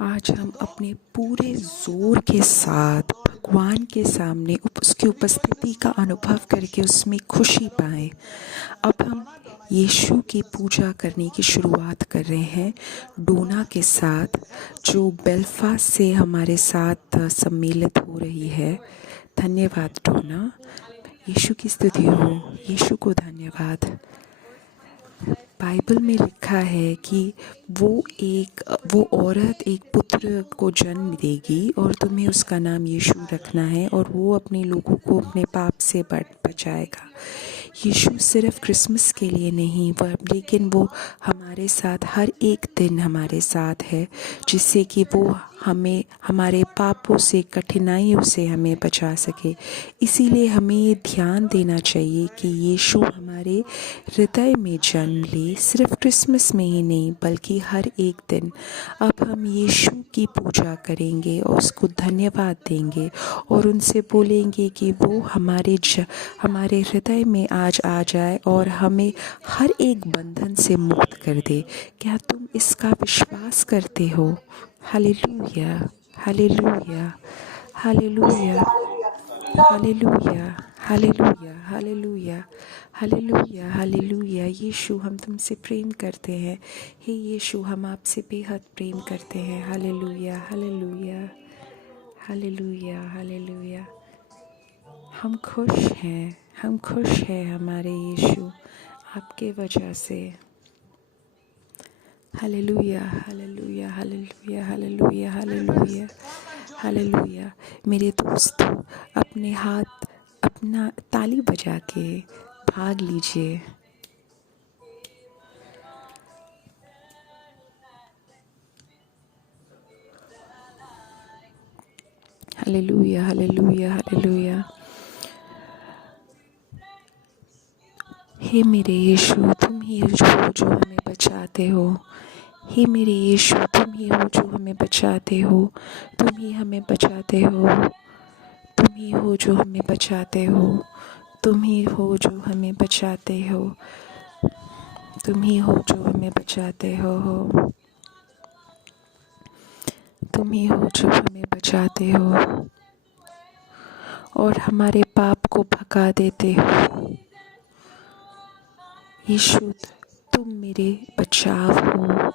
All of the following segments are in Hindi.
आज हम अपने पूरे जोर के साथ भगवान के सामने उसकी उपस्थिति का अनुभव करके उसमें खुशी पाएं। अब हम यीशु की पूजा करने की शुरुआत कर रहे हैं डोना के साथ, जो बेलफास्ट से हमारे साथ सम्मिलित हो रही है। धन्यवाद डोना। यीशु की स्तुति हो, यीशु को धन्यवाद। बाइबल में लिखा है कि वो औरत एक पुत्र को जन्म देगी और तुम्हें उसका नाम यीशु रखना है, और वो अपने लोगों को अपने पाप से बचाएगा। यीशु सिर्फ क्रिसमस के लिए नहीं, लेकिन वो हमारे साथ हर एक दिन हमारे साथ है, जिससे कि वो हमें हमारे पापों से, कठिनाइयों से हमें बचा सके। इसीलिए हमें ये ध्यान देना चाहिए कि यीशु हमारे हृदय में जन्म ले, सिर्फ क्रिसमस में ही नहीं बल्कि हर एक दिन। अब हम यीशु की पूजा करेंगे और उसको धन्यवाद देंगे और उनसे बोलेंगे कि वो हमारे हृदय में आज आ जाए और हमें हर एक बंधन से मुक्त कर दे। क्या तुम इसका विश्वास करते हो? Hallelujah, hallelujah, hallelujah, hallelujah, hallelujah, hallelujah, hallelujah, hallelujah. यीशु, हम तुमसे प्रेम करते हैं। हे यीशु, हम आपसे बेहद प्रेम करते हैं। Hallelujah, hallelujah, hallelujah, hallelujah. हम खुश हैं, हम खुश हैं हमारे यीशु, आपके वजह से। Hallelujah, hallelujah, hallelujah, hallelujah, hallelujah, hallelujah. मेरे दोस्तों, अपना ताली बजा के भाग लीजिए। Hallelujah, hallelujah, hallelujah. हे मेरे यीशु, तुम ही हो जो हमें बचाते हो। हे मेरे यीशु, तुम ही हो जो हमें बचाते हो। तुम ही हमें बचाते हो। तुम ही हो जो हमें बचाते हो। तुम ही हो जो हमें बचाते हो। तुम ही हो जो हमें बचाते हो। तुम ही हो जो हमें बचाते हो और हमारे पाप को भगा देते हो। यीशु, तुम मेरे बचाव हो।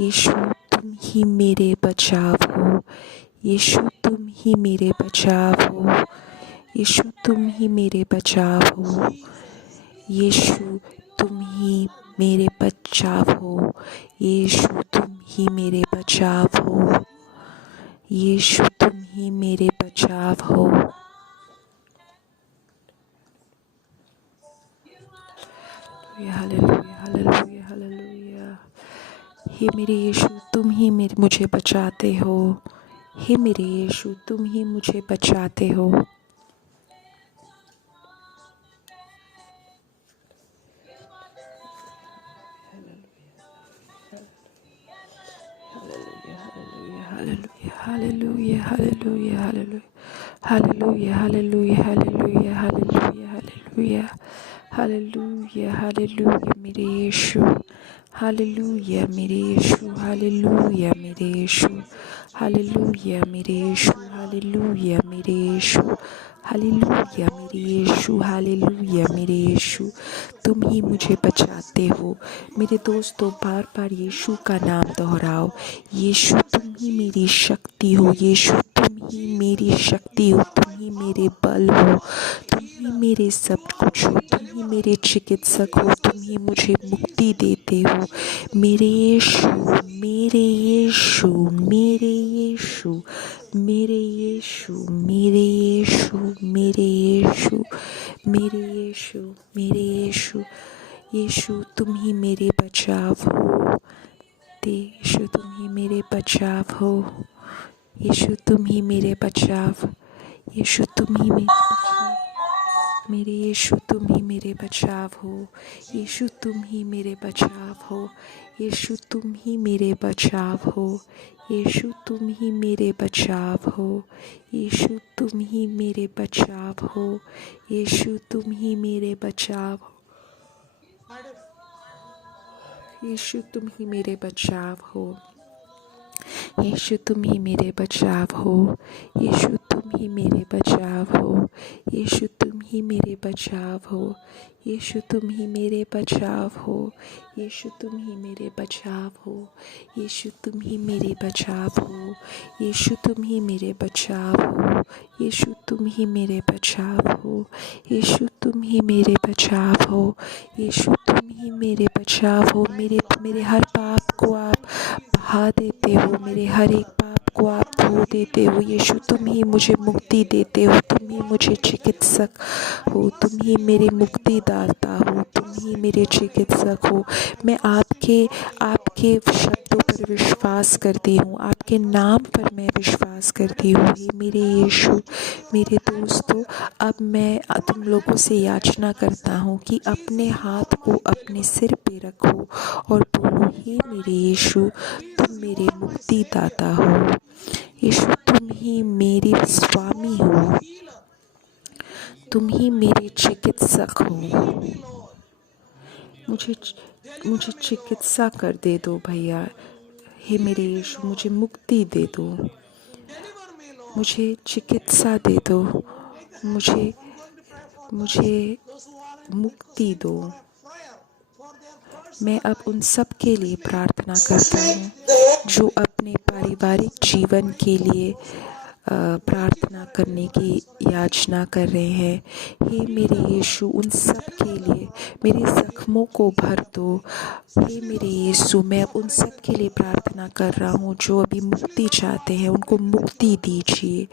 यीशु, तुम ही मेरे बचाव हो। यीशु, तुम ही मेरे बचाव हो। यीशु, तुम ही मेरे बचाव हो। यीशु, तुम ही मेरे बचाव हो। यीशु, तुम ही मेरे बचाव हो। यीशु, तुम ही मेरे बचाव हो। Hallelujah, hallelujah, hallelujah. हे मेरे यीशु, तुम ही मुझे बचाते हो। हे मेरे यीशु, तुम ही मुझे बचाते हो। Hallelujah, hallelujah, hallelujah, hallelujah, hallelujah, hallelujah, hallelujah, hallelujah, hallelujah, hallelujah मेरे यीशु। हालेलुया मेरे यीशु। हालेलुया मेरे यीशु। हालेलुया मेरे यीशु। हालेलुया मेरे यीशु। हालेलुया मेरे यीशु। हालेलुया मेरे यीशु। तुम ही मुझे बचाते हो। मेरे दोस्तों, बार बार यीशु का नाम दोहराओ। यीशु, तुम ही मेरी शक्ति हो। यीशु, तुम ही मेरी शक्ति हो। तुम ही मेरे बल हो। तुम ही मेरे सब कुछ हो। तुम ही मेरे चिकित्सक हो। तुम ही मुझे मुक्ति देते हो। मेरे यीशु, मेरे यीशु, मेरे यीशु, मेरे यीशु, मेरे यीशु, मेरे यीशु, मेरे यीशु, मेरे यीशु। यीशु, तुम ही मेरे बचाव हो। यीशु, तुम ही मेरे बचाव हो। यीशु, तुम ही मेरे बचाव। यीशु, तुम ही मेरे बचाव। मेरे यीशु, तुम ही मेरे बचाव हो। यीशु, तुम ही मेरे बचाव हो। यीशु, तुम ही मेरे बचाव हो। यीशु, तुम ही मेरे बचाव हो। यीशु, तुम ही मेरे बचाव हो। यीशु, तुम ही मेरे बचाव हो। यीशु, तुम ही मेरे बचाव हो। यीशु तुम ही मेरे बचाव हो, यीशु तुम ही मेरे बचाव हो, यीशु तुम ही मेरे बचाव हो, यीशु तुम ही मेरे बचाव हो, यीशु तुम ही मेरे बचाव हो, यीशु तुम ही मेरे बचाव हो, यीशु तुम ही मेरे बचाव हो, यीशु तुम ही मेरे बचाव हो, यीशु तुम ही मेरे बचाव हो, यीशु तुम ही मेरे बचाव हो। मेरे मेरे हर पाप को आप बहा देते हो, मेरे हर एक पाप को आप धो देते हो। यीशु तुम ही मुझे मुक्ति देते हो, तुम ही मुझे चिकित्सक हो, तुम ही मेरे मुक्तिदाता हो, तुम ही मेरे चिकित्सक हो। मैं आपके आपके शब्दों पर विश्वास करती हूँ, आपके नाम पर मैं विश्वास करती हूँ। हे मेरे यीशु, मेरे दोस्तों, अब मैं तुम लोगों से याचना करता हूँ कि अपने हाथ को अपने सिर पे रखो और बोलो, हे मेरे यीशु, तुम मेरे मुक्तिदाता हो। यीशु तुम ही मेरे स्वामी हो, तुम ही मेरे चिकित्सक हो। मुझे मुझे चिकित्सा कर दे दो भैया। हे मेरे यीशु, मुझे मुक्ति दे दो, मुझे चिकित्सा दे दो, मुझे मुझे मुक्ति दो। मैं अब उन सब के लिए प्रार्थना करता हूँ जो अपने पारिवारिक जीवन के लिए प्रार्थना करने की याचना कर रहे हैं। हे मेरे यीशु, उन सब के लिए मेरे ज़ख्मों को भर दो। हे मेरे यीशु, मैं उन सब के लिए प्रार्थना कर रहा हूँ जो अभी मुक्ति चाहते हैं, उनको मुक्ति दीजिए।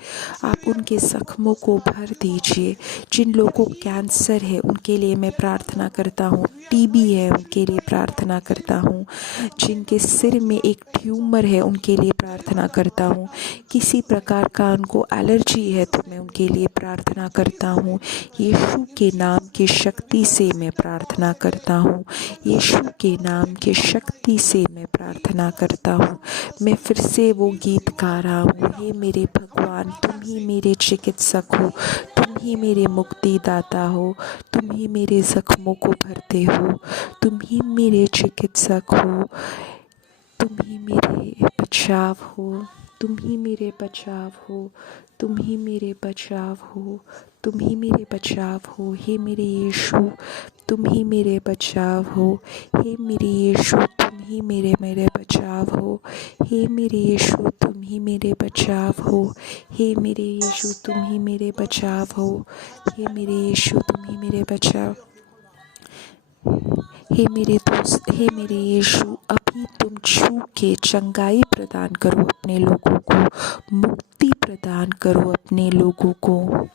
आप उनके ज़ख्मों को भर दीजिए। जिन लोगों को कैंसर है उनके लिए मैं प्रार्थना करता हूँ, टीबी है उनके लिए प्रार्थना करता हूँ, जिनके सिर में एक ट्यूमर है उनके लिए प्रार्थना करता हूँ, किसी प्रकार का उनको एलर्जी है तो मैं उनके लिए प्रार्थना करता हूँ। यीशु के नाम की शक्ति से मैं प्रार्थना करता हूँ, यीशु के नाम की शक्ति से मैं प्रार्थना करता हूँ। मैं फिर से वो गीत गा रहा हूँ, हे मेरे भगवान, तुम ही मेरे चिकित्सक हो, तुम ही मेरे मुक्तिदाता हो, तुम ही मेरे ज़ख्मों को भरते हो, तुम ही मेरे चिकित्सक हो, तुम ही मेरे बचाव हो, तुम ही मेरे बचाव हो, तुम ही मेरे बचाव हो, तुम ही मेरे बचाव हो। हे मेरे यीशु, तुम ही मेरे बचाव हो। हे मेरे यीशु, तुम ही मेरे मेरे बचाव हो। हे मेरे यीशु, तुम ही मेरे बचाव हो। हे मेरे यीशु, तुम ही मेरे बचाव हो। हे मेरे यीशु, तुम ही मेरे बचाव। हे मेरे दोस्त, हे मेरे यीशु, अभी तुम छू के चंगाई प्रदान करो अपने लोगों को, मुक्ति प्रदान करो अपने लोगों को।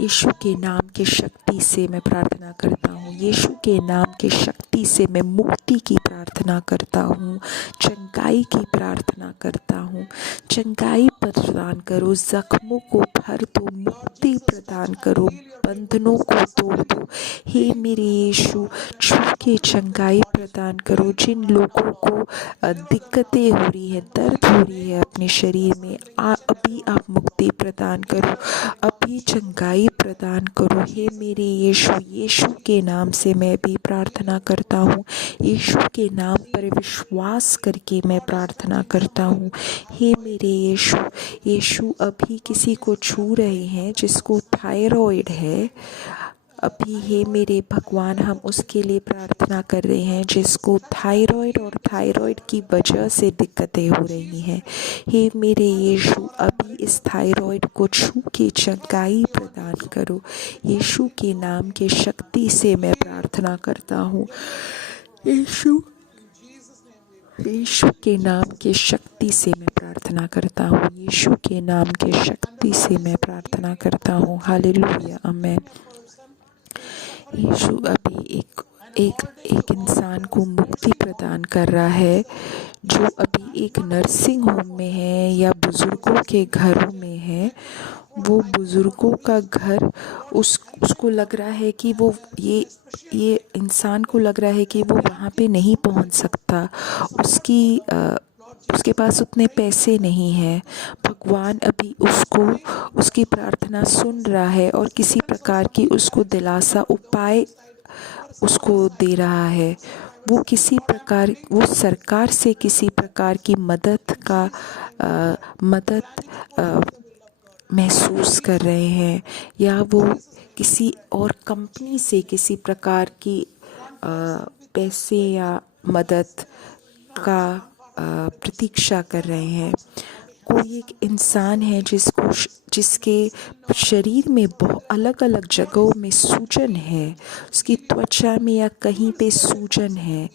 यीशु के नाम की शक्ति से मैं प्रार्थना करता हूँ, यीशु के नाम की शक्ति से मैं मुक्ति की प्रार्थना करता हूँ, चंगाई की प्रार्थना करता हूँ। चंगाई प्रदान करो, जख्मों को भर दो, मुक्ति प्रदान करो, बंधनों को तोड़ दो। हे मेरे यीशु, छू के चंगाई प्रदान करो। जिन लोगों को दिक्कतें हो रही है, दर्द हो रही है अपने शरीर में, अभी आप मुक्ति प्रदान करो, अभी चंगाई प्रदान करो। हे मेरे यीशु, यीशु के नाम से मैं भी प्रार्थना करता हूँ, यीशु के नाम पर विश्वास करके मैं प्रार्थना करता हूँ। हे मेरे यीशु, यीशु अभी किसी को छू रहे हैं जिसको थायराइड है, अभी हे मेरे भगवान, हम उसके लिए प्रार्थना कर रहे हैं जिसको थायराइड और थायराइड की वजह से दिक्कतें हो रही हैं। हे मेरे यीशु, अभी इस थायराइड को छू के चंगाई प्रदान करो। यीशु के नाम की शक्ति से मैं प्रार्थना करता हूँ। यीशु, यीशु के नाम की शक्ति से मैं प्रार्थना करता हूँ, यीशु के नाम की शक्ति से मैं प्रार्थना करता हूँ। हालेलुया, आमीन। यीशु अभी एक इंसान को मुक्ति प्रदान कर रहा है जो अभी एक नर्सिंग होम में है या बुज़ुर्गों के घरों में है। वो बुज़ुर्गों का घर, उसको लग रहा है कि वो ये इंसान को लग रहा है कि वो वहाँ पे नहीं पहुँच सकता, उसके पास उतने पैसे नहीं हैं। भगवान अभी उसकी प्रार्थना सुन रहा है और किसी प्रकार की उसको दिलासा उपाय उसको दे रहा है। वो सरकार से किसी प्रकार की मदद महसूस कर रहे हैं, या वो किसी और कंपनी से किसी प्रकार की पैसे या मदद का प्रतीक्षा कर रहे हैं। कोई एक इंसान है जिसके शरीर में बहुत अलग अलग जगहों में सूजन है, उसकी त्वचा में या कहीं पे सूजन है।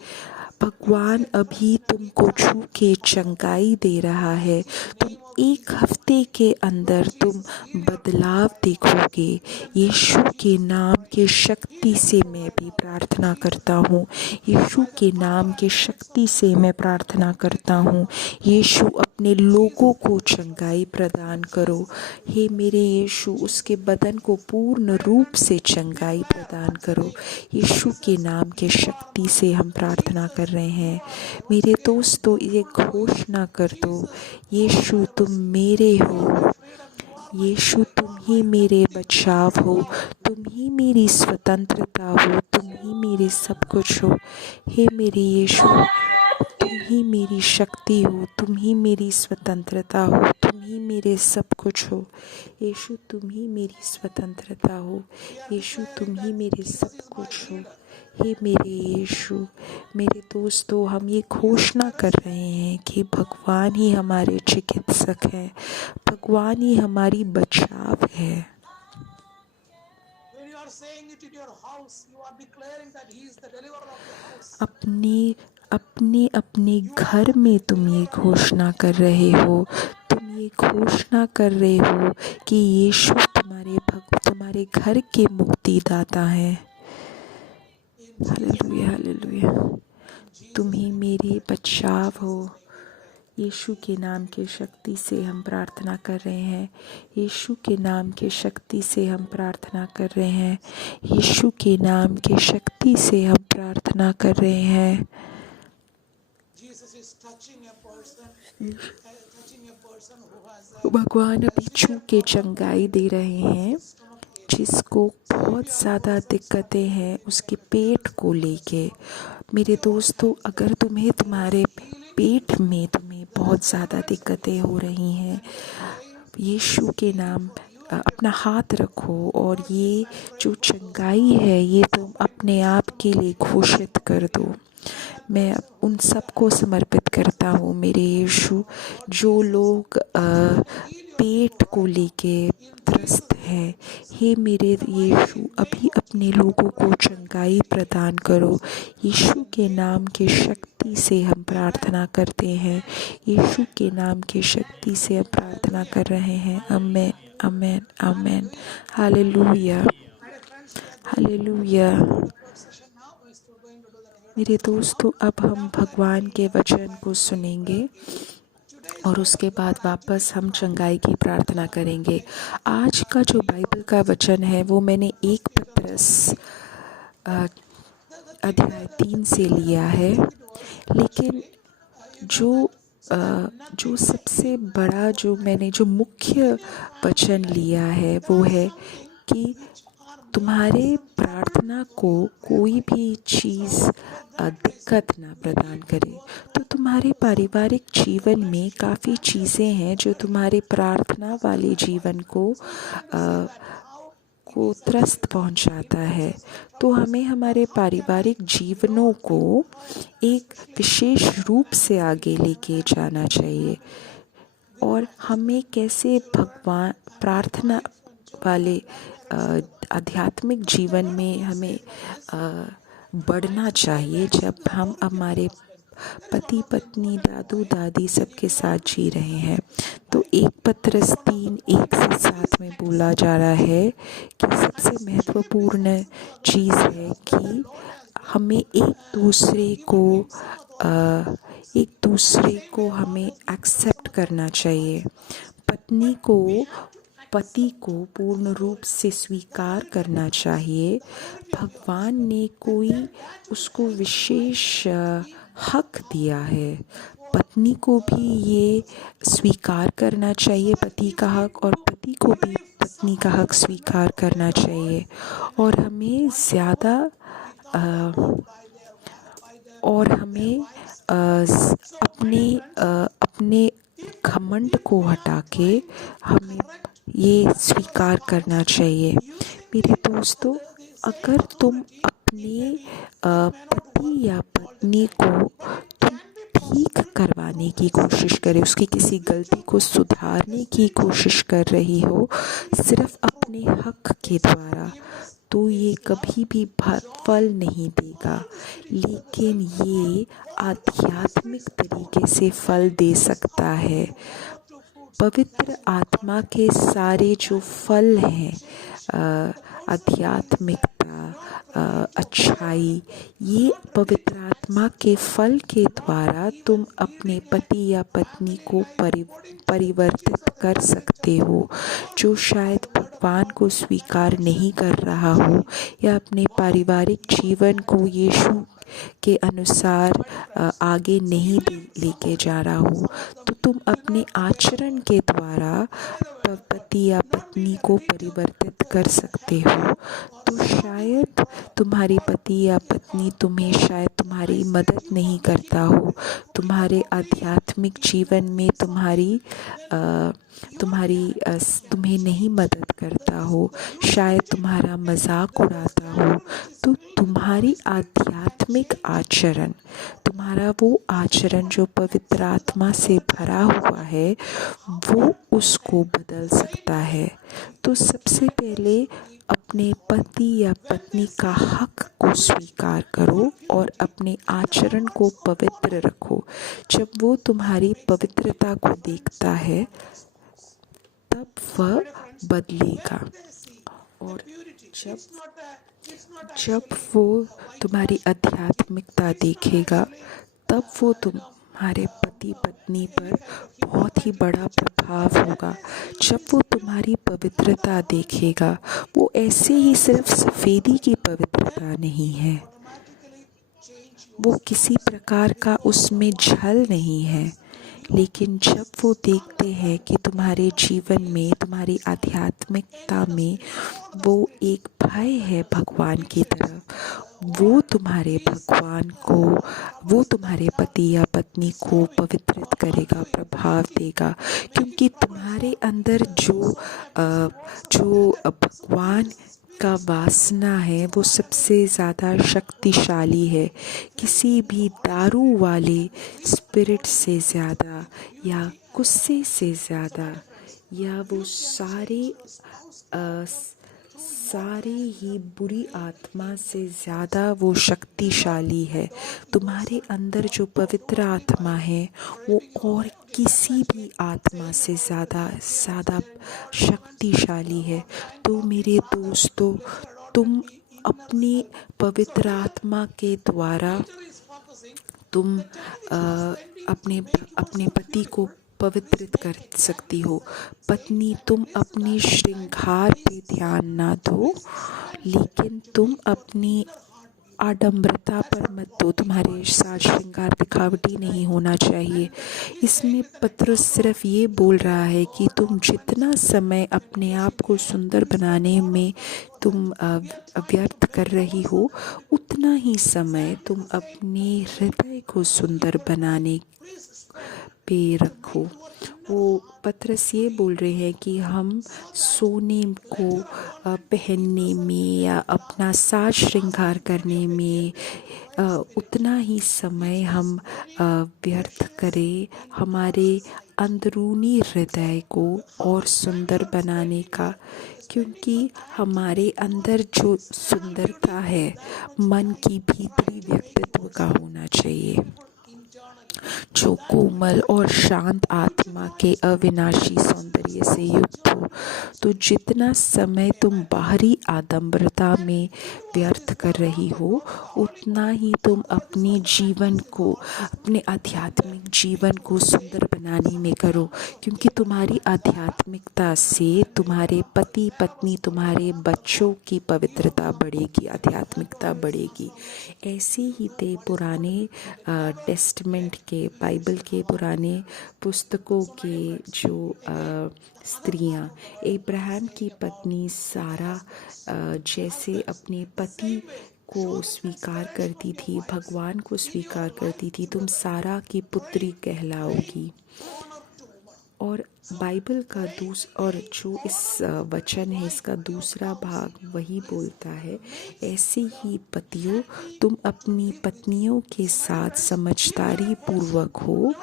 भगवान अभी तुमको छू के चंगाई दे रहा है। तुम 1 हफ्ते के अंदर तुम बदलाव देखोगे। यीशु के नाम के शक्ति से मैं भी प्रार्थना करता हूँ। यीशु के नाम के शक्ति से मैं प्रार्थना करता हूँ। यीशु अपने लोगों को चंगाई प्रदान करो। हे मेरे यीशु, उसके बदन को पूर्ण रूप से चंगाई प्रदान करो। यीशु के नाम के शक्ति से हम प्रार्थना कर रहे हैं। मेरे दोस्तों, ये घोषणा कर दो, यीशु तुम मेरे हो। यीशु तुम ही मेरे बचाव हो, तुम ही मेरी स्वतंत्रता हो, तुम ही मेरे सब कुछ हो। हे मेरे यीशु, तुम ही मेरी शक्ति हो, तुम ही मेरी स्वतंत्रता हो, तुम ही मेरे सब कुछ हो। यीशु तुम ही मेरी स्वतंत्रता हो, यीशु तुम ही मेरे सब कुछ हो। हे मेरे यीशु, मेरे दोस्तों, हम ये घोषणा कर रहे हैं कि भगवान ही हमारे चिकित्सक हैं, भगवान ही हमारी बचाव है। अपने घर में तुम ये घोषणा कर रहे हो, तुम ये घोषणा कर रहे हो कि यीशु तुम्हारे घर के मुक्तिदाता हैं। Hallelujah, hallelujah. तुम ही मेरे बचाव हो। यीशु के नाम के शक्ति से हम प्रार्थना कर रहे हैं। यीशु के नाम के शक्ति से हम प्रार्थना कर रहे हैं। यीशु के नाम के शक्ति से हम प्रार्थना कर रहे हैं। भगवान अभी छू के चंगाई दे रहे हैं, जिसको बहुत ज़्यादा दिक्कतें हैं उसके पेट को लेके। मेरे दोस्तों, अगर तुम्हारे पेट में बहुत ज़्यादा दिक्कतें हो रही हैं, यीशु के नाम अपना हाथ रखो और ये जो चंगाई है ये तुम अपने आप के लिए घोषित कर दो। मैं उन सबको समर्पित करता हूँ मेरे यीशु, जो लोग पेट को लेके त्रस्त हैं। हे मेरे यीशु, अभी अपने लोगों को चंगाई प्रदान करो। यीशु के नाम के शक्ति से हम प्रार्थना करते हैं। यीशु के नाम के शक्ति से हम प्रार्थना कर रहे हैं। Amen, amen, amen. Hallelujah, hallelujah. मेरे दोस्तों, अब हम भगवान के वचन को सुनेंगे और उसके बाद वापस हम चंगाई की प्रार्थना करेंगे। आज का जो बाइबल का वचन है वो मैंने 1 पत्रस अध्याय 3 से लिया है, लेकिन जो सबसे बड़ा जो मुख्य वचन लिया है वो है कि तुम्हारे प्रार्थना को कोई भी चीज़ दिक्कत ना प्रदान करे। तो तुम्हारे पारिवारिक जीवन में काफ़ी चीज़ें हैं जो तुम्हारे प्रार्थना वाले जीवन को त्रस्त पहुंचाता है। तो हमें हमारे पारिवारिक जीवनों को एक विशेष रूप से आगे लेके जाना चाहिए, और हमें कैसे भगवान प्रार्थना वाले आध्यात्मिक जीवन में हमें बढ़ना चाहिए, जब हम हमारे पति पत्नी दादू दादी सबके साथ जी रहे हैं। तो 1 पत्रस 3:1-7 में बोला जा रहा है कि सबसे महत्वपूर्ण चीज़ है कि हमें एक दूसरे को हमें एक्सेप्ट करना चाहिए। पत्नी को पति को पूर्ण रूप से स्वीकार करना चाहिए। भगवान ने कोई उसको विशेष हक दिया है। पत्नी को भी ये स्वीकार करना चाहिए पति का हक, और पति को भी पत्नी का हक स्वीकार करना चाहिए। और हमें ज़्यादा और हमें अपने घमंड को हटा के हमें ये स्वीकार करना चाहिए। मेरे दोस्तों, अगर तुम अपने पति या पत्नी को तुम ठीक करवाने की कोशिश करे, उसकी किसी गलती को सुधारने की कोशिश कर रही हो सिर्फ अपने हक के द्वारा, तो ये कभी भी फल नहीं देगा। लेकिन ये आध्यात्मिक तरीके से फल दे सकता है। पवित्र आत्मा के सारे जो फल हैं, आध्यात्मिकता, अच्छाई, ये पवित्र आत्मा के फल के द्वारा तुम अपने पति या पत्नी को परिवर्तित कर सकते हो, जो शायद भगवान को स्वीकार नहीं कर रहा हो या अपने पारिवारिक जीवन को यीशु के अनुसार आगे नहीं लेके जा रहा हो। तो तुम अपने आचरण के द्वारा पति या पत्नी को परिवर्तित कर सकते हो। तो शायद तुम्हारे पति या पत्नी तुम्हें शायद तुम्हारी मदद नहीं करता हो, तुम्हारे आध्यात्मिक जीवन में तुम्हें नहीं मदद करता हो, शायद तुम्हारा मजाक उड़ाता हो, तो तुम्हारी आध्यात्मिक आचरण, तुम्हारा वो आचरण जो पवित्र आत्मा से भरा हुआ है, वो उसको बदल सकता है। तो सबसे पहले अपने पति या पत्नी का हक को स्वीकार करो और अपने आचरण को पवित्र रखो। जब वो तुम्हारी पवित्रता को देखता है तब वह बदलेगा, और जब वो तुम्हारी आध्यात्मिकता देखेगा तब वो तुम्हारे पति पत्नी पर बहुत ही बड़ा प्रभाव होगा। जब वो तुम्हारी पवित्रता देखेगा, वो ऐसे ही सिर्फ सफ़ेदी की पवित्रता नहीं है, वो किसी प्रकार का उसमें छल नहीं है, लेकिन जब वो देखते हैं कि तुम्हारे जीवन में, तुम्हारी आध्यात्मिकता में वो एक भय है भगवान की तरफ, वो तुम्हारे पति या पत्नी को पवित्रित करेगा, प्रभाव देगा। क्योंकि तुम्हारे अंदर जो भगवान का वासना है वो सबसे ज़्यादा शक्तिशाली है, किसी भी दारू वाले स्पिरिट से ज़्यादा या गुस्से से ज़्यादा, या वो सारे ही बुरी आत्मा से ज़्यादा वो शक्तिशाली है। तुम्हारे अंदर जो पवित्र आत्मा है वो और किसी भी आत्मा से ज़्यादा शक्तिशाली है। तो मेरे दोस्तों, तुम अपनी पवित्र आत्मा के द्वारा तुम अपने पति को पवित्रित कर सकती हो। पत्नी, तुम अपने श्रृंगार पे ध्यान ना दो, लेकिन तुम अपनी आडंबरता पर मत दो। तुम्हारे साज श्रृंगार दिखावटी नहीं होना चाहिए। इसमें पत्रुस सिर्फ ये बोल रहा है कि तुम जितना समय अपने आप को सुंदर बनाने में तुम व्यर्थ कर रही हो, उतना ही समय तुम अपने हृदय को सुंदर बनाने पे रखो। वो पतरस ये बोल रहे हैं कि हम सोने को पहनने में या अपना साज श्रृंगार करने में उतना ही समय हम व्यर्थ करें, हमारे अंदरूनी हृदय को और सुंदर बनाने का। क्योंकि हमारे अंदर जो सुंदरता है मन की भीतरी व्यक्तित्व का होना चाहिए, जो कोमल और शांत आत्मा के अविनाशी सौंदर्य से युक्त हो। तो जितना समय तुम बाहरी आडंबरता में व्यर्थ कर रही हो, उतना ही तुम अपने जीवन को, अपने आध्यात्मिक जीवन को सुंदर बनाने में करो। क्योंकि तुम्हारी आध्यात्मिकता से तुम्हारे पति पत्नी, तुम्हारे बच्चों की पवित्रता बढ़ेगी, आध्यात्मिकता बढ़ेगी। ऐसे ही थे पुराने टेस्टमेंट के, बाइबल के पुराने पुस्तकों के जो स्त्रियां, इब्राहिम की पत्नी सारा जैसे अपने पति को स्वीकार करती थी, भगवान को स्वीकार करती थी, तुम सारा की पुत्री कहलाओगी। और बाइबल का और जो इस वचन है इसका दूसरा भाग वही बोलता है, ऐसे ही पतियों तुम अपनी पत्नियों के साथ समझदारी पूर्वक हो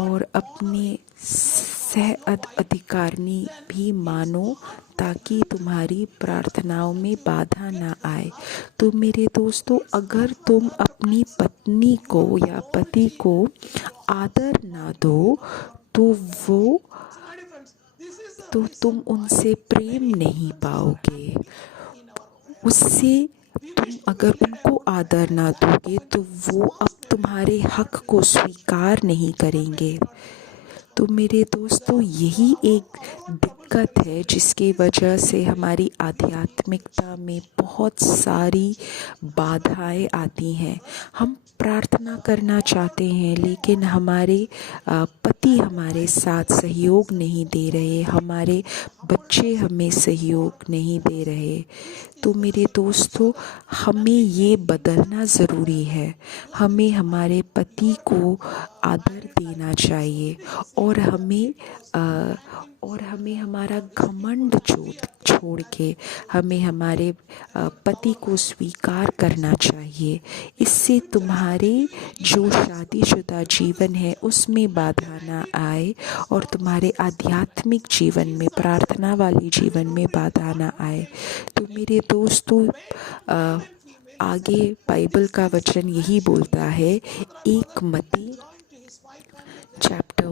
और अपने सह अधिकारिणी भी मानो, ताकि तुम्हारी प्रार्थनाओं में बाधा ना आए। तो मेरे दोस्तों, अगर तुम अपनी पत्नी को या पति को आदर ना दो तो तुम उनसे प्रेम नहीं पाओगे। उससे तुम अगर उनको आदर ना दोगे तो वो अब तुम्हारे हक को स्वीकार नहीं करेंगे। तो मेरे दोस्तों, यही एक दिक्कत है जिसकी वजह से हमारी आध्यात्मिकता में बहुत सारी बाधाएं आती हैं। हम प्रार्थना करना चाहते हैं लेकिन हमारे पति हमारे साथ सहयोग नहीं दे रहे, हमारे बच्चे हमें सहयोग नहीं दे रहे। तो मेरे दोस्तों, हमें ये बदलना ज़रूरी है। हमें हमारे पति को आदर देना चाहिए और हमें हमारा घमंड छोड़ के हमें हमारे पति को स्वीकार करना चाहिए। इससे तुम्हारे जो शादीशुदा जीवन है उसमें बाधा ना आए और तुम्हारे आध्यात्मिक जीवन में, प्रार्थना वाले जीवन में बाधा ना आए। तो मेरे दोस्तों, आगे बाइबल का वचन यही बोलता है, 1 मत्ती चैप्टर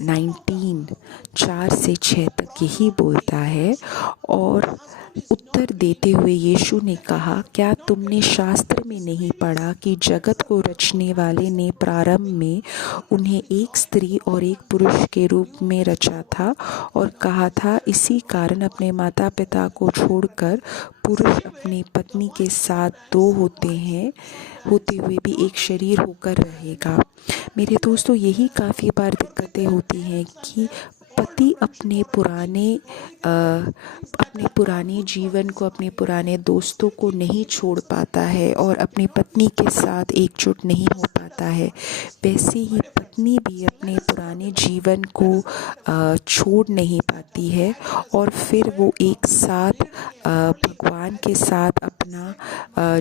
19 4 से 6 तक यही बोलता है। और उत्तर देते हुए यीशु ने कहा, क्या तुमने शास्त्र में नहीं पढ़ा कि जगत को रचने वाले ने प्रारंभ में उन्हें एक स्त्री और एक पुरुष के रूप में रचा था और कहा था, इसी कारण अपने माता पिता को छोड़कर पुरुष अपनी पत्नी के साथ दो होते हुए भी एक शरीर होकर रहेगा। मेरे दोस्तों, यही काफ़ी बार दिक्कतें होती हैं कि पति अपने पुराने जीवन को, अपने पुराने दोस्तों को नहीं छोड़ पाता है और अपनी पत्नी के साथ एकजुट नहीं हो पाता है। वैसे ही पत्नी भी अपने पुराने जीवन को छोड़ नहीं पाती है और फिर वो एक साथ भगवान के साथ अपना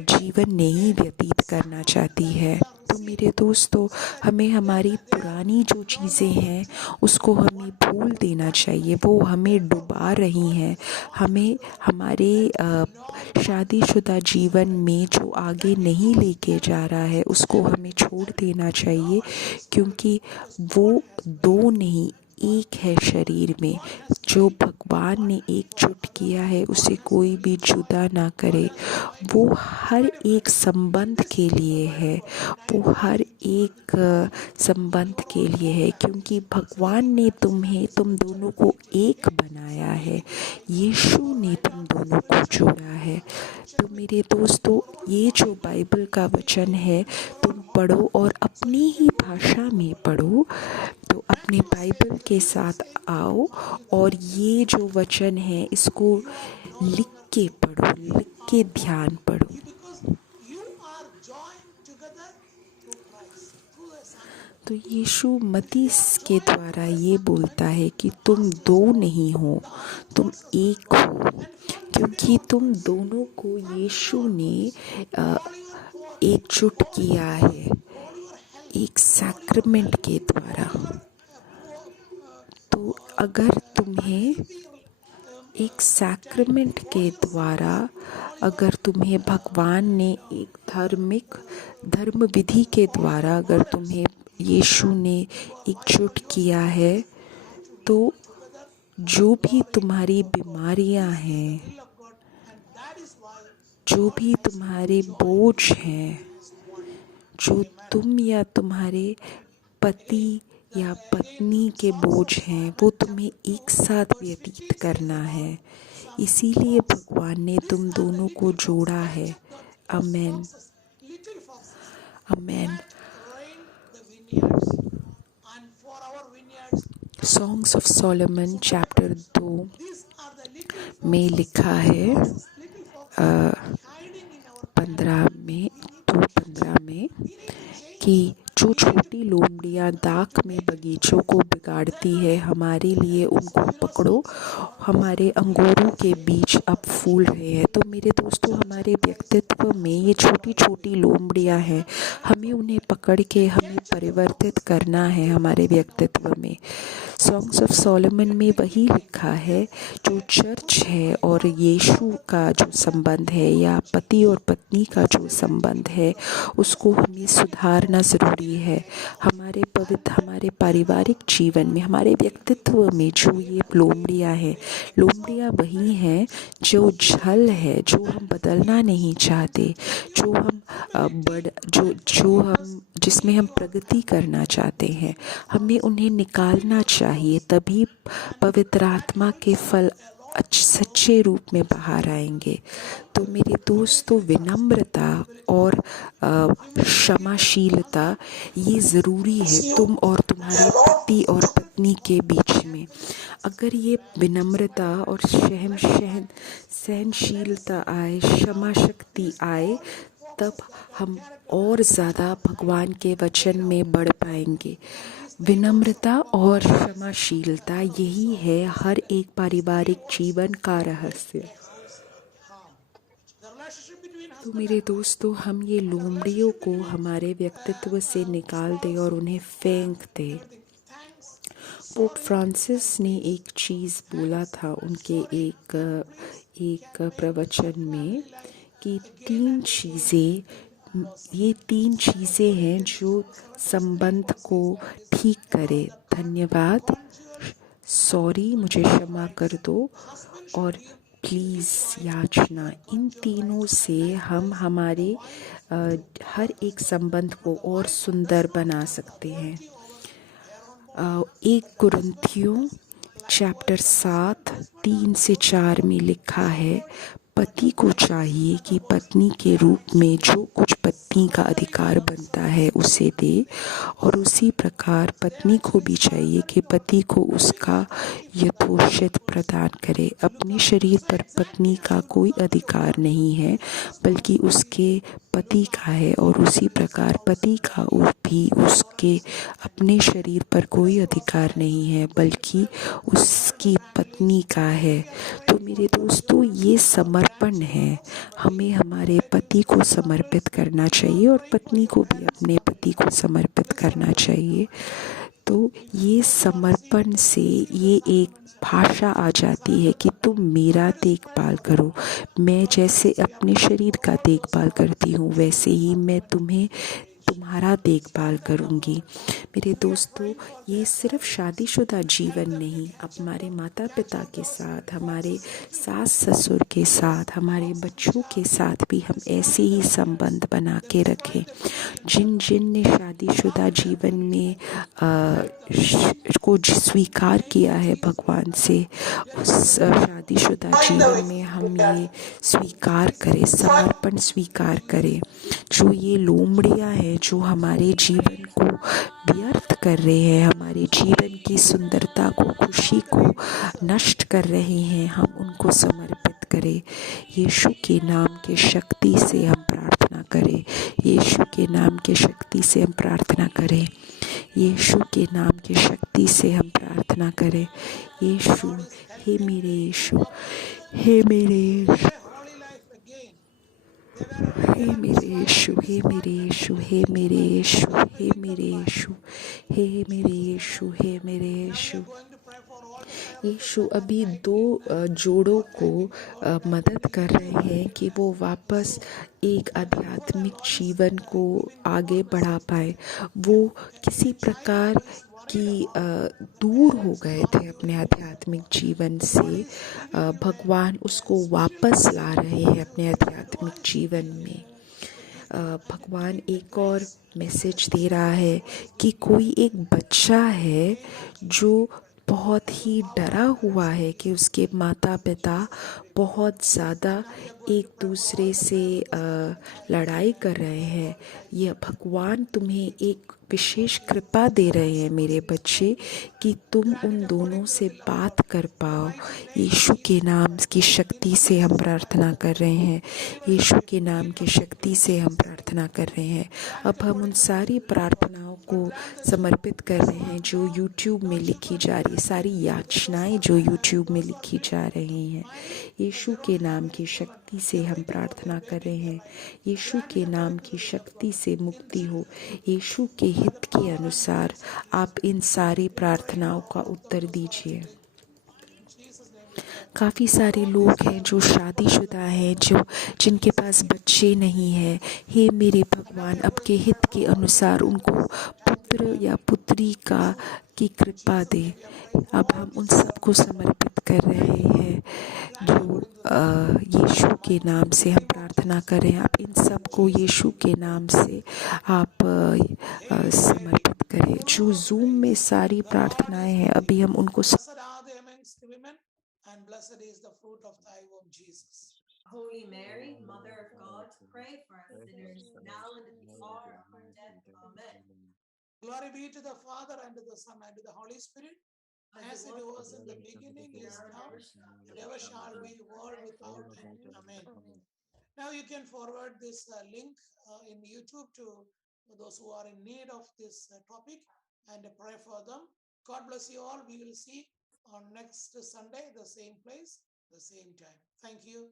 जीवन नहीं व्यतीत करना चाहती है। तो मेरे दोस्तों, हमें हमारी पुरानी जो चीज़ें हैं उसको हमें भूल देना चाहिए। वो हमें डुबा रही हैं। हमें हमारे शादीशुदा जीवन में जो आगे नहीं लेके जा रहा है उसको हमें छोड़ देना चाहिए, क्योंकि वो दो नहीं एक है शरीर में। जो भगवान ने एकजुट किया है उसे कोई भी जुदा ना करे। वो हर एक संबंध के लिए है, वो हर एक संबंध के लिए है, क्योंकि भगवान ने तुम दोनों को एक बनाया है। यीशु ने तुम दोनों को जोड़ा है। तो मेरे दोस्तों, ये जो बाइबल का वचन है तुम पढ़ो और अपनी ही भाषा में पढ़ो। तो अपने बाइबल के साथ आओ और ये जो वचन है इसको लिख के पढ़ो, लिख के ध्यान पढ़ो। तो यीशु मत्ती के द्वारा ये बोलता है कि तुम दो नहीं हो, तुम एक हो, क्योंकि तुम दोनों को यीशु ने एकजुट किया है एक सैक्रामेंट के द्वारा। तो अगर तुम्हें एक सैक्रामेंट के द्वारा, अगर तुम्हें भगवान ने एक धर्म विधि के द्वारा अगर तुम्हें यीशु ने एकजुट किया है, तो जो भी तुम्हारी बीमारियां हैं, जो भी तुम्हारे बोझ हैं, जो तुम या तुम्हारे पति या पत्नी के बोझ हैं, वो तुम्हें एक साथ व्यतीत करना है। इसीलिए भगवान ने तुम दोनों को जोड़ा है। आमेन, आमेन। सॉन्ग्स ऑफ सोलोमन चैप्टर 2 में लिखा है 15 में कि जो छोटी लोमड़ियाँ दाख में बगीचों को बिगाड़ती है, हमारे लिए उनको पकड़ो, हमारे अंगूरों के बीज अब फूल रहे हैं। तो मेरे दोस्तों, हमारे व्यक्तित्व में ये छोटी छोटी लोमड़ियाँ हैं, हमें उन्हें पकड़ के हमें परिवर्तित करना है हमारे व्यक्तित्व में। सॉन्ग्स ऑफ सोलोमन में वही लिखा है, जो चर्च है और यीशु का जो संबंध है या पति और पत्नी का जो संबंध है, उसको हमें सुधारना ज़रूरी है। हमारे हमारे पारिवारिक जीवन में, हमारे व्यक्तित्व में जो ये लोमड़ियाँ वही हैं जो झल है, जो हम बदलना नहीं चाहते, जो हम जिसमें हम प्रगति करना चाहते हैं, हमें उन्हें निकालना चाहिए। तभी पवित्र आत्मा के फल सच्चे रूप में बाहर आएंगे। तो मेरे दोस्तों, विनम्रता और क्षमाशीलता ये ज़रूरी है तुम और तुम्हारे पति और पत्नी के बीच में। अगर ये विनम्रता और सहनशीलता आए, क्षमा शक्ति आए, तब हम और ज़्यादा भगवान के वचन में बढ़ पाएंगे। विनम्रता और क्षमाशीलता यही है हर एक पारिवारिक जीवन का रहस्य। तो मेरे दोस्तों, हम ये लोमड़ियों को हमारे व्यक्तित्व से निकाल दें और उन्हें फेंक दें। पोप फ्रांसिस ने एक चीज़ बोला था उनके एक प्रवचन में कि ये तीन चीज़ें हैं जो संबंध को ठीक करे। धन्यवाद, सॉरी, मुझे क्षमा कर दो, और प्लीज़, याचना। इन तीनों से हम हमारे हर एक संबंध को और सुंदर बना सकते हैं। 1 कुरिन्थियों चैप्टर 7 3 से 4 में लिखा है, पति को चाहिए कि पत्नी के रूप में जो कुछ पत्नी का अधिकार बनता है उसे दे, और उसी प्रकार पत्नी को भी चाहिए कि पति को उसका यथोचित प्रदान करे। अपने शरीर पर पत्नी का कोई अधिकार नहीं है, बल्कि उसके पति का है, और उसी प्रकार पति का भी उसके अपने शरीर पर कोई अधिकार नहीं है, बल्कि उसकी पत्नी का है। तो मेरे दोस्तों, ये समर्पण है। हमें हमारे पति को समर्पित करना चाहिए और पत्नी को भी अपने पति को समर्पित करना चाहिए। तो ये समर्पण से ये एक भाषा आ जाती है कि तुम मेरा देखभाल करो। मैं जैसे अपने शरीर का देखभाल करती हूँ, वैसे ही मैं तुम्हारा देखभाल करूँगी। मेरे दोस्तों, ये सिर्फ शादीशुदा जीवन नहीं, हमारे माता पिता के साथ, हमारे सास ससुर के साथ, हमारे बच्चों के साथ भी हम ऐसे ही संबंध बना के रखें। जिन ने शादीशुदा जीवन में को स्वीकार किया है भगवान से, उस शादीशुदा जीवन में हम ये स्वीकार करें, समर्पण स्वीकार करें। जो ये लोमड़ियाँ हैं जो हमारे जीवन को व्यर्थ कर रहे हैं, हमारे जीवन की सुंदरता को, खुशी को नष्ट कर रहे हैं, हम उनको समर्पित करें। यीशु के नाम के शक्ति से हम प्रार्थना करें। यीशु के नाम के शक्ति से हम प्रार्थना करें। यीशु के नाम की शक्ति से हम प्रार्थना करें। यीशु, हे मेरे यीशु, हे मेरे यीशु, हे मेरे यीशु, हे मेरे यीशु, हे मेरे यीशु, हे मेरे यीशु, हे मेरे यीशु, हे मेरे यीशु। यीशु अभी 2 जोड़ों को मदद कर रहे हैं कि वो वापस एक आध्यात्मिक जीवन को आगे बढ़ा पाए। वो किसी प्रकार कि दूर हो गए थे अपने आध्यात्मिक जीवन से, भगवान उसको वापस ला रहे हैं अपने आध्यात्मिक जीवन में। भगवान एक और मैसेज दे रहा है कि कोई एक बच्चा है जो बहुत ही डरा हुआ है कि उसके माता पिता बहुत ज़्यादा एक दूसरे से लड़ाई कर रहे हैं, यह भगवान तुम्हें एक विशेष कृपा दे रहे हैं मेरे बच्चे, कि तुम उन दोनों से बात कर पाओ। यीशु के नाम की शक्ति से हम प्रार्थना कर रहे हैं, यीशु के नाम की शक्ति से हम प्रार्थना कर रहे हैं। अब हम उन सारी प्रार्थनाओं को समर्पित कर रहे हैं जो यूट्यूब में लिखी जा रही, सारी याचनाएं जो यूट्यूब में लिखी जा रही हैं। यीशु के नाम की शक्ति से हम प्रार्थना कर रहे हैं, यीशु के नाम की शक्ति से मुक्ति हो। यीशु के हित के अनुसार आप इन सारी प्रार्थनाओं का उत्तर दीजिए। काफ़ी सारे लोग हैं जो शादीशुदा हैं, जिनके पास बच्चे नहीं हैं। हे मेरे भगवान, आपके हित के अनुसार उनको पुत्र या पुत्री की कृपा दे। अब हम उन सबको समर्पित कर रहे हैं जो यीशु के नाम से हम प्रार्थना करें। आप इन सबको यीशु के नाम से आप समर्पित करें। जो जूम में सारी प्रार्थनाएं हैं, अभी हम उनको and blessed is the fruit of thy womb, Jesus. Holy Mary, Mother of God, pray for us sinners, now and at the hour of our death. Amen. Glory be to the Father, and to the Son, and to the Holy Spirit, as it was in the beginning, is now, and ever shall be, world without end. Amen. Now you can forward this link in YouTube to those who are in need of this topic and pray for them. God bless you all. We will see on next Sunday, the same place, the same time. Thank you.